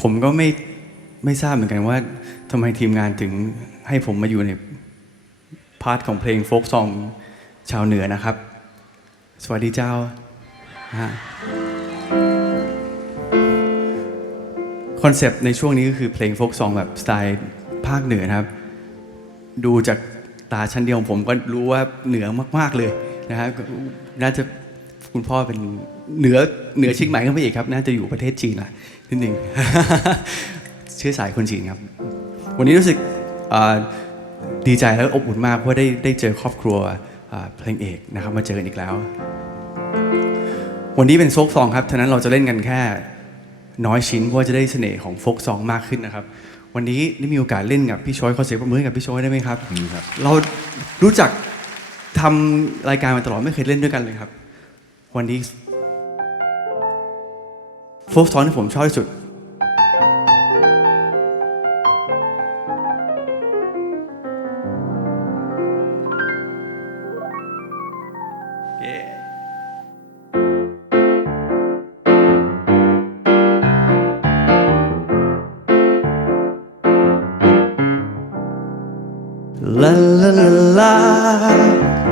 ผมก็ไม่ไม่ทราบเหมือนกันว่าทำไมทีมงานถึงให้ผมมาอยู่ในพาร์ทของเพลงโฟกซองชาวเหนือนะครับ สวัสดีเจ้า คอนเซปต์ในช่วงนี้ก็คือเพลงโฟกซองแบบสไตล์ภาคเหนือนะครับ ดูจากตาชั้นเดียวของผมก็รู้ว่าเหนือมาก ๆเลยนะครับน่าจะ คุณพ่อเป็นเหนือเหนือเชิงใหม่ขึ้นไปอีกครับ น่าจะอยู่ประเทศจีนละนิดหนึ่งเชื้อสายคนจีนครับ วันนี้รู้สึกอ่าดีใจและอบอุ่นมากเพราะได้ได้เจอครอบครัวอ่าเพลงเอกนะครับมาเจอกันอีกแล้ว วันนี้เป็นโฟกซองครับฉะนั้นเราจะเล่นกันแค่น้อยชิ้นเพราะว่าจะได้เสน่ห์ของโฟกซองมากขึ้นนะครับ วันนี้ได้มีโอกาสเล่นกับพี่ชอยขอเสียงปรบมือให้กับพี่ชอยได้ไหมครับครับ เรารู้จักทำรายการมาตลอดไม่เคยเล่นด้วยกันเลยครับ วันนี้โฟกซองที่ผมชอบที่สุดลาลา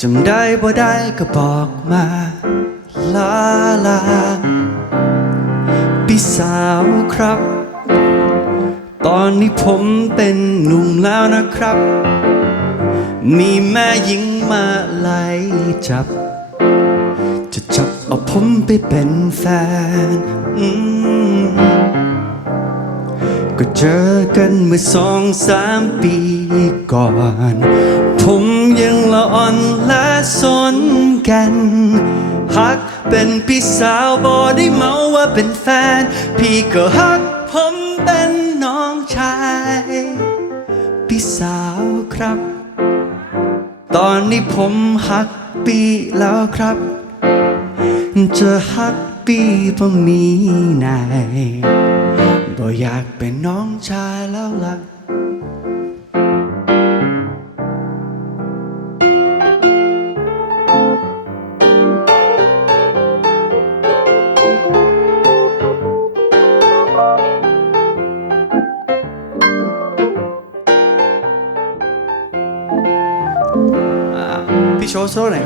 จำได้บ่ได้ก็บอกมาลาลาพี่สาวครับ ตอนนี้ผมเป็นหนุ่มแล้วนะครับ มีแม่หญิงมาไล่จับ จะจับเอาผมไปเป็นแฟน ก็เจอกันเมื่อสองสามปีก่อน ผมยังละอ่อนและสนกัน ฮักเป็นพี่สาวบอได้เมาว่าเป็นแฟน พี่ก็ฮักผมเป็นน้องชาย พี่สาวครับ ตอนนี้ผมฮักปีแล้วครับ จะฮักปีบ่มีไหนบ่อยากเป็นน้องชายแล้วล่ะ be sure, sorry.